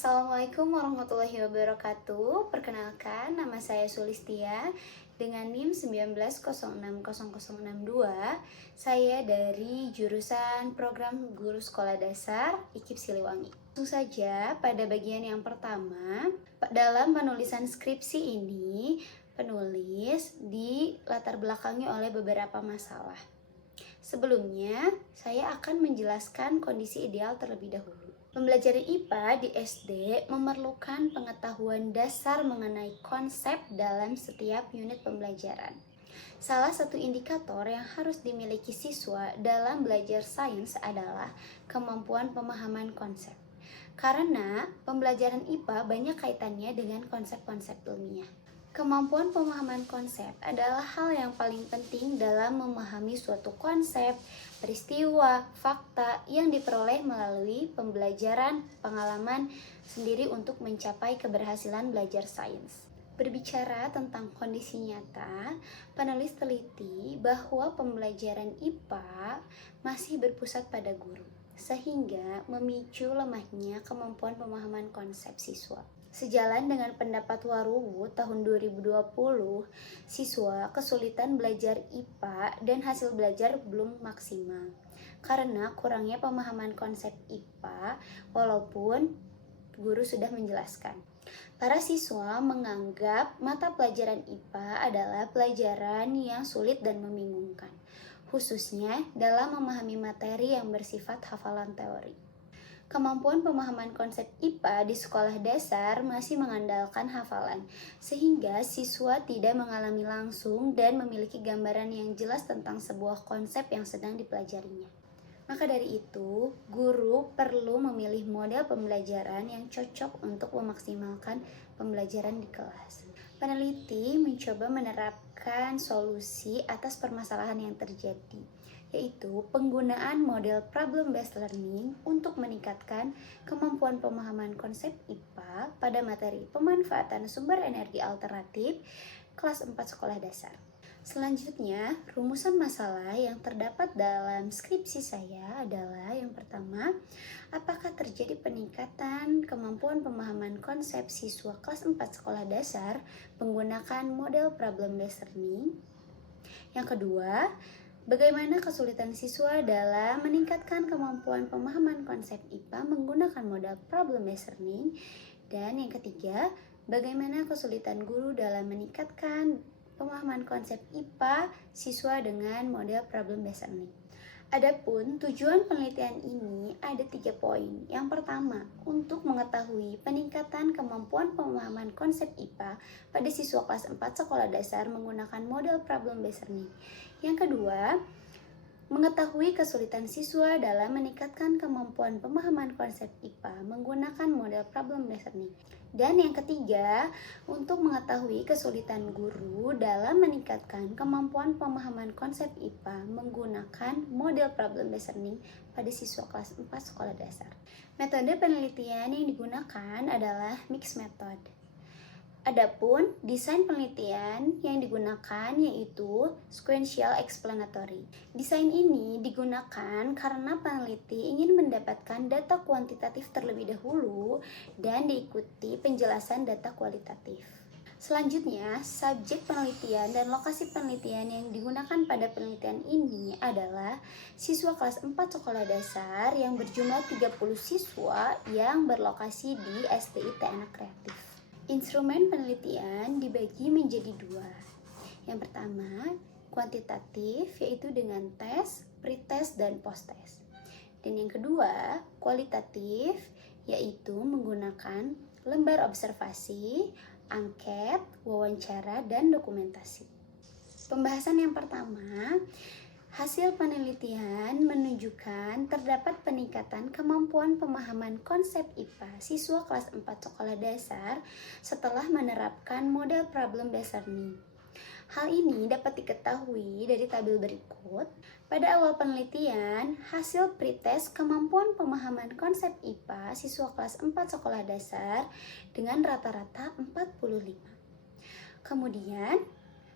Assalamualaikum warahmatullahi wabarakatuh. Perkenalkan, nama saya Sulistia dengan NIM 19060062. Saya dari jurusan Program Guru Sekolah Dasar IKIP Siliwangi. Langsung saja pada bagian yang pertama, dalam penulisan skripsi ini, penulis dilatar belakangi oleh beberapa masalah. Sebelumnya, saya akan menjelaskan kondisi ideal terlebih dahulu. Pembelajaran IPA di SD memerlukan pengetahuan dasar mengenai konsep dalam setiap unit pembelajaran. Salah satu indikator yang harus dimiliki siswa dalam belajar sains adalah kemampuan pemahaman konsep. Karena pembelajaran IPA banyak kaitannya dengan konsep-konsep ilmiah. Kemampuan pemahaman konsep adalah hal yang paling penting dalam memahami suatu konsep, peristiwa, fakta yang diperoleh melalui pembelajaran pengalaman sendiri untuk mencapai keberhasilan belajar sains. Berbicara tentang kondisi nyata, penulis teliti bahwa pembelajaran IPA masih berpusat pada guru, sehingga memicu lemahnya kemampuan pemahaman konsep siswa. Sejalan dengan pendapat Waruwu tahun 2020, siswa kesulitan belajar IPA dan hasil belajar belum maksimal karena kurangnya pemahaman konsep IPA walaupun guru sudah menjelaskan. Para siswa menganggap mata pelajaran IPA adalah pelajaran yang sulit dan membingungkan, khususnya dalam memahami materi yang bersifat hafalan teori. Kemampuan pemahaman konsep IPA di sekolah dasar masih mengandalkan hafalan, sehingga siswa tidak mengalami langsung dan memiliki gambaran yang jelas tentang sebuah konsep yang sedang dipelajarinya. Maka dari itu, guru perlu memilih model pembelajaran yang cocok untuk memaksimalkan pembelajaran di kelas. Peneliti mencoba menerapkan solusi atas permasalahan yang terjadi, yaitu penggunaan model problem-based learning untuk meningkatkan kemampuan pemahaman konsep IPA pada materi pemanfaatan sumber energi alternatif kelas 4 sekolah dasar. Selanjutnya, rumusan masalah yang terdapat dalam skripsi saya adalah yang pertama, apakah terjadi peningkatan kemampuan pemahaman konsep siswa kelas 4 sekolah dasar menggunakan model problem-based learning? Yang kedua, bagaimana kesulitan siswa dalam meningkatkan kemampuan pemahaman konsep IPA menggunakan model problem-based learning? Dan yang ketiga, bagaimana kesulitan guru dalam meningkatkan pemahaman konsep IPA siswa dengan model problem-based learning? Adapun tujuan penelitian ini ada 3 poin. Yang pertama, untuk mengetahui peningkatan kemampuan pemahaman konsep IPA pada siswa kelas 4 sekolah dasar menggunakan model problem-based learning. Yang kedua, mengetahui kesulitan siswa dalam meningkatkan kemampuan pemahaman konsep IPA menggunakan model problem-based learning. Dan yang ketiga, untuk mengetahui kesulitan guru dalam meningkatkan kemampuan pemahaman konsep IPA menggunakan model problem-based learning pada siswa kelas 4 sekolah dasar. Metode penelitian yang digunakan adalah mixed method. Adapun desain penelitian yang digunakan yaitu sequential explanatory. Desain ini digunakan karena peneliti ingin mendapatkan data kuantitatif terlebih dahulu dan diikuti penjelasan data kualitatif. Selanjutnya, subjek penelitian dan lokasi penelitian yang digunakan pada penelitian ini adalah siswa kelas 4 sekolah dasar yang berjumlah 30 siswa yang berlokasi di SDIT Anak Kreatif. Instrumen penelitian dibagi menjadi 2. Yang pertama, kuantitatif, yaitu dengan tes, pretest, dan post-test. Dan yang kedua, kualitatif, yaitu menggunakan lembar observasi, angket, wawancara, dan dokumentasi. Pembahasan yang pertama, hasil penelitian menunjukkan terdapat peningkatan kemampuan pemahaman konsep IPA siswa kelas 4 sekolah dasar setelah menerapkan model problem-based learning. Hal ini dapat diketahui dari tabel berikut. Pada awal penelitian, hasil pretest kemampuan pemahaman konsep IPA siswa kelas 4 sekolah dasar dengan rata-rata 45. Kemudian,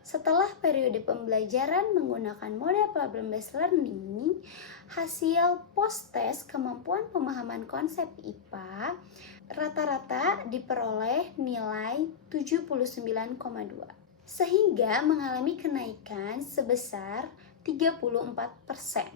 Setelah periode pembelajaran menggunakan model problem based learning, hasil post-test kemampuan pemahaman konsep IPA rata-rata diperoleh nilai 79,2, sehingga mengalami kenaikan sebesar 34%.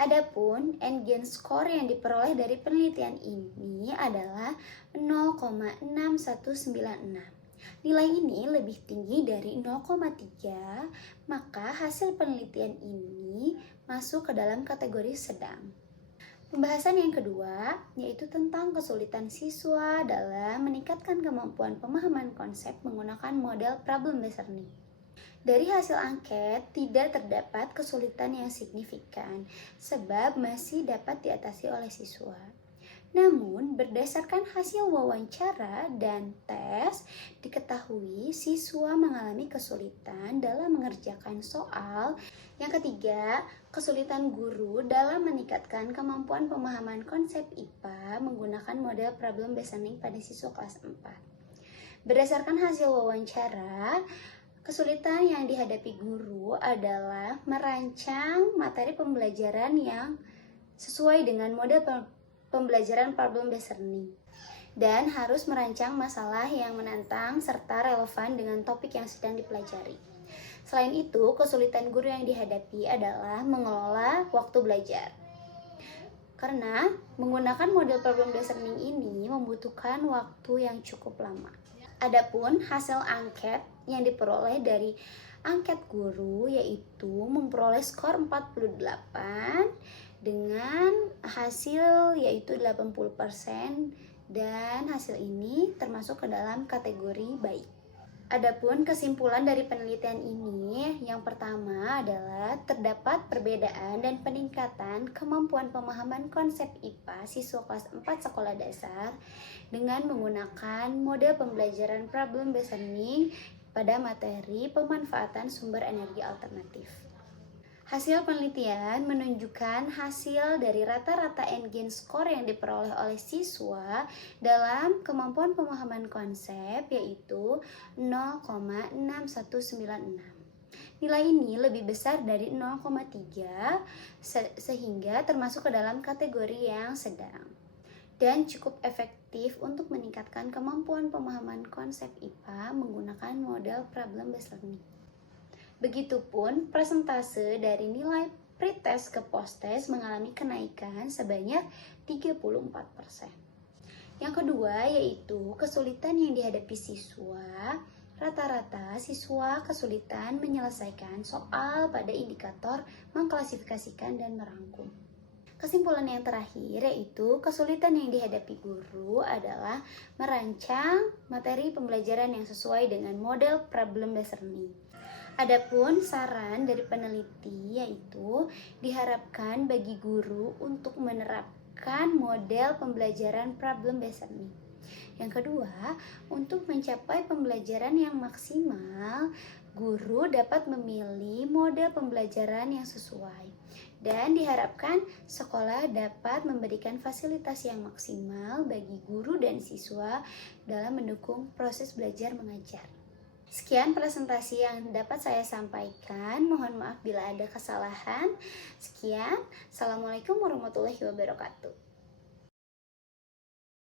Adapun endgame score yang diperoleh dari penelitian ini adalah 0,6196. Nilai ini lebih tinggi dari 0,3, maka hasil penelitian ini masuk ke dalam kategori sedang. Pembahasan yang kedua yaitu tentang kesulitan siswa dalam meningkatkan kemampuan pemahaman konsep menggunakan model problem based learning. Dari hasil angket, tidak terdapat kesulitan yang signifikan, sebab masih dapat diatasi oleh siswa. Namun, berdasarkan hasil wawancara dan tes, diketahui siswa mengalami kesulitan dalam mengerjakan soal. Yang ketiga, kesulitan guru dalam meningkatkan kemampuan pemahaman konsep IPA menggunakan model problem based learning pada siswa kelas 4. Berdasarkan hasil wawancara, kesulitan yang dihadapi guru adalah merancang materi pembelajaran yang sesuai dengan model pembelajaran problem based learning dan harus merancang masalah yang menantang serta relevan dengan topik yang sedang dipelajari. Selain itu, kesulitan guru yang dihadapi adalah mengelola waktu belajar. Karena menggunakan model problem based learning ini membutuhkan waktu yang cukup lama. Adapun hasil angket yang diperoleh dari angket guru yaitu memperoleh skor 48 dengan hasil yaitu 80%, dan hasil ini termasuk ke dalam kategori baik. Adapun kesimpulan dari penelitian ini, yang pertama adalah terdapat perbedaan dan peningkatan kemampuan pemahaman konsep IPA siswa kelas 4 sekolah dasar dengan menggunakan model pembelajaran problem based learning pada materi pemanfaatan sumber energi alternatif. Hasil penelitian menunjukkan hasil dari rata-rata endgame score yang diperoleh oleh siswa dalam kemampuan pemahaman konsep yaitu 0,6196. Nilai ini lebih besar dari 0,3 sehingga termasuk ke dalam kategori yang sedang dan cukup efektif untuk meningkatkan kemampuan pemahaman konsep IPA menggunakan model problem based learning. Begitupun persentase dari nilai pretest ke posttest mengalami kenaikan sebanyak 34%. Yang kedua yaitu kesulitan yang dihadapi siswa. Rata-rata siswa kesulitan menyelesaikan soal pada indikator mengklasifikasikan dan merangkum. Kesimpulan yang terakhir yaitu kesulitan yang dihadapi guru adalah merancang materi pembelajaran yang sesuai dengan model problem based learning. Adapun saran dari peneliti yaitu diharapkan bagi guru untuk menerapkan model pembelajaran problem based learning. Yang kedua, untuk mencapai pembelajaran yang maksimal, guru dapat memilih model pembelajaran yang sesuai. Dan diharapkan sekolah dapat memberikan fasilitas yang maksimal bagi guru dan siswa dalam mendukung proses belajar mengajar. Sekian presentasi yang dapat saya sampaikan. Mohon maaf bila ada kesalahan. Sekian. Assalamualaikum warahmatullahi wabarakatuh.